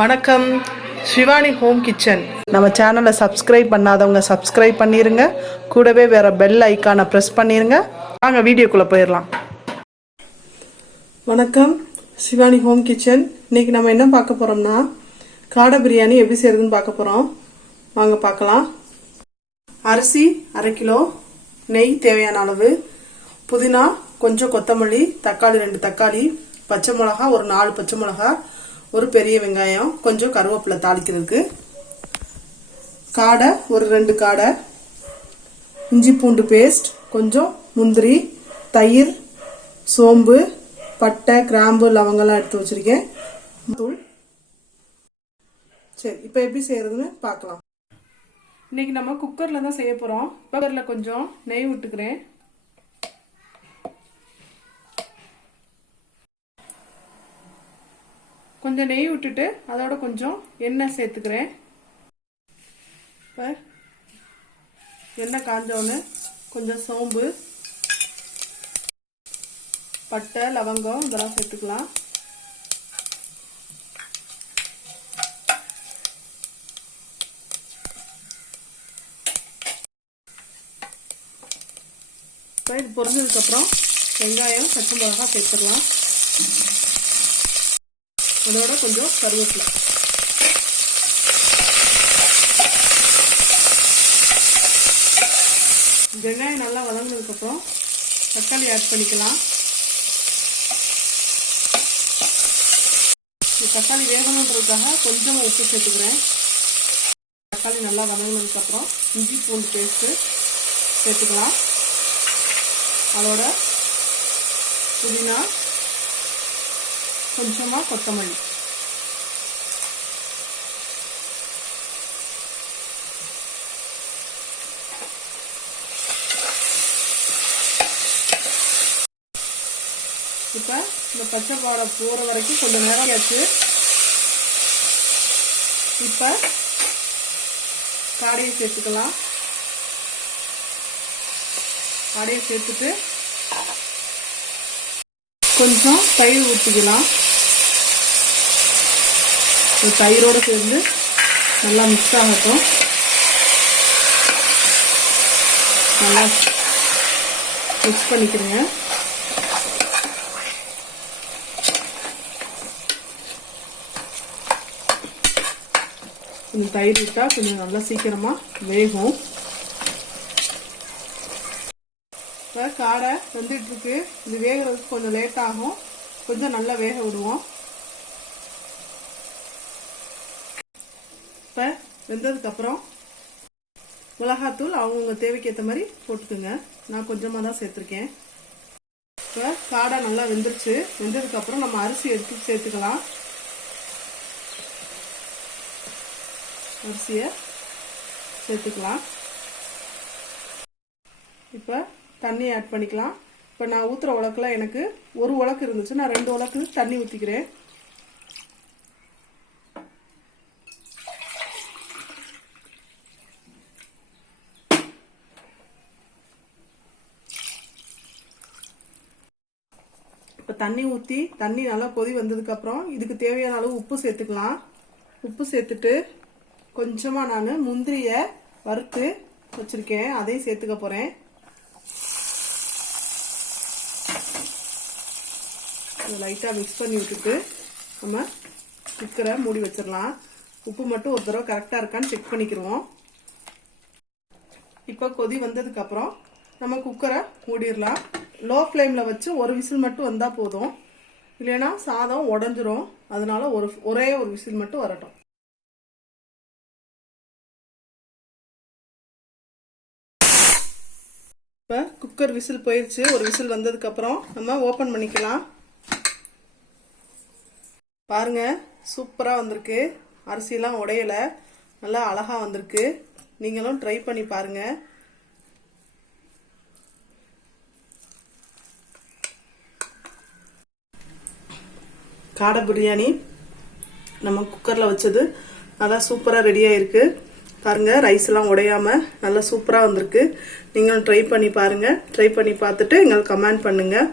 வணக்கம். Shivani home kitchen நம்ம சேனலை சப்ஸ்கிரைப் பண்ணாதவங்க சப்ஸ்கிரைப் பண்ணிருங்க. கூடவே வேற பெல் ஐக்கானை ப்ரெஸ் பண்ணிருங்க. வாங்க வீடியோக்குள்ளே போயிடலாம். வணக்கம். Shivani home kitchen. இன்னைக்கு நம்ம என்ன பார்க்க போறோம்னா காடை பிரியாணி எப்படி செய்யறதுன்னு பார்க்க போறோம். வாங்க பார்க்கலாம். அரிசி 1/2 கிலோ, நெய் தேவையான அளவு, புதினா கொஞ்சம், கொத்தமல்லி, தக்காளி 2 தக்காளி, பச்சை மிளகா ஒரு 4 பச்சை மிளகா, ஒரு பெரிய வெங்காயம், கொஞ்சம் கருவேப்பிலை தாளிக்கிறதுக்கு, காடை ஒரு 2 காடை, இஞ்சி பூண்டு பேஸ்ட் கொஞ்சம், முந்திரி, தயிர், சோம்பு, பட்டை, கிராம்பு, லவங்கெல்லாம் எடுத்து வச்சிருக்கேன், தூள். சரி, இப்போ எப்படி செய்யறதுன்னு பார்க்கலாம். இன்னைக்கு நம்ம குக்கர்ல தான் செய்ய போறோம். குக்கர்ல கொஞ்சம் நெய் விட்டுக்கிறேன். கொஞ்சம் நெய் விட்டுட்டு அதோட கொஞ்சம் எண்ணெய் சேர்த்துக்கிறேன். இப்போ எண்ணெய் காஞ்சோன்னு கொஞ்சம் சோம்பு, பட்டை, லவங்கம் இதெல்லாம் சேர்த்துக்கலாம். இப்போ இது பொரிஞ்சதுக்கப்புறம் வெங்காயம், பச்சை மிளகா சேர்த்துக்கலாம். அதோட கொஞ்சம் கருவேப்பிலை. வெங்காயம் நல்லா வதங்கினதுக்கப்புறம் தக்காளி ஆட் பண்ணிக்கலாம். தக்காளி வேகணுன்றதுக்காக கொஞ்சமாக உப்பு சேர்த்துக்கிறேன். தக்காளி நல்லா வதங்கினதுக்கப்புறம் இஞ்சி பூண்டு பேஸ்ட்டு சேர்த்துக்கலாம். அதோட புதினா, கொஞ்சமாக கொத்தமல்லி. இப்போ இந்த பச்சை பாடை போகிற வரைக்கும் கொஞ்சம் நேரம் ஆச்சு. இப்போ காடையை சேர்த்துக்கலாம். காடையை சேர்த்துட்டு கொஞ்சம் தயிர் ஊற்றிக்கலாம். தயிரோடு சேர்ந்து நல்லா மிக்ஸ் ஆகட்டும். நல்லா மிக்ஸ் பண்ணிக்கிறேங்க. கொஞ்சம் தயிர் விட்டால் கொஞ்சம் நல்லா சீக்கிரமாக வேகும். இப்போ காடை வெந்துட்டு இருக்கு. இது வேகிறதுக்கு கொஞ்சம் லேட் ஆகும். கொஞ்சம் நல்லா வேக விடுவோம். இப்போ வெந்ததுக்கப்புறம் மிளகாத்தூள் அவங்கவுங்க தேவைக்கு ஏற்ற மாதிரி போட்டுக்குங்க. நான் கொஞ்சமாக தான் சேர்த்துருக்கேன். இப்போ காடை நல்லா வெந்துருச்சு. வெந்ததுக்கப்புறம் நம்ம அரிசி எடுத்து சேர்த்துக்கலாம். அரிசியை சேர்த்துக்கலாம். இப்போ தண்ணி ஆட் பண்ணிக்கலாம். இப்போ நான் ஊற்றுற உலக்கில் எனக்கு 1 உலக்கு இருந்துச்சு. நான் 2 உலக்கு தண்ணி ஊற்றிக்கிறேன். இப்போ தண்ணி ஊற்றி தண்ணி நல்லா கொதி வந்ததுக்கப்புறம் இதுக்கு தேவையான அளவு உப்பு சேர்த்துக்கலாம். உப்பு சேர்த்துட்டு கொஞ்சமாக நான் முந்திரியை வறுத்து வச்சுருக்கேன், அதையும் சேர்த்துக்க போகிறேன். லைட்டாக மிக்ஸ் பண்ணி விட்டுட்டு நம்ம குக்கரை மூடி வச்சிடலாம். உப்பு மட்டும் ஒரு தடவை கரெக்டாக இருக்கான்னு செக் பண்ணிக்கிடுவோம். இப்போ கொதி வந்ததுக்கப்புறம் நம்ம குக்கரை மூடிடலாம். லோ ஃப்ளேமில் வச்சு 1 விசில் மட்டும் வந்தால் போதும். இல்லைன்னா சாதம் உடஞ்சிரும். அதனால ஒரே ஒரு விசில் மட்டும் வரட்டும். இப்போ குக்கர் விசில் போயிடுச்சு. 1 விசில் வந்ததுக்கப்புறம் நம்ம ஓப்பன் பண்ணிக்கலாம். பாருங்க, சூப்பராக வந்திருக்கு. அரிசிலாம் உடையலை, நல்லா அழகாக வந்திருக்கு. நீங்களும் ட்ரை பண்ணி பாருங்க. காடை பிரியாணி நம்ம குக்கரில் வச்சது நல்லா சூப்பராக ரெடியாக இருக்குது. பாருங்கள், ரைஸ்லாம் உடையாமல் நல்லா சூப்பராக வந்திருக்கு. நீங்களும் ட்ரை பண்ணி பாருங்கள். ட்ரை பண்ணி பார்த்துட்டு எங்களுக்கு கமெண்ட் பண்ணுங்கள்.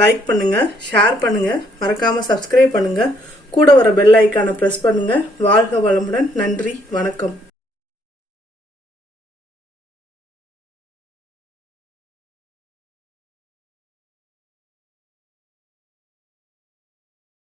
லைக் பண்ணுங்க, ஷேர் பண்ணுங்க, மறக்காம சப்ஸ்கிரைப் பண்ணுங்க, கூட வர பெல் ஐக்கானை பிரஸ் பண்ணுங்க. வாழ்க வளமுடன். நன்றி, வணக்கம்.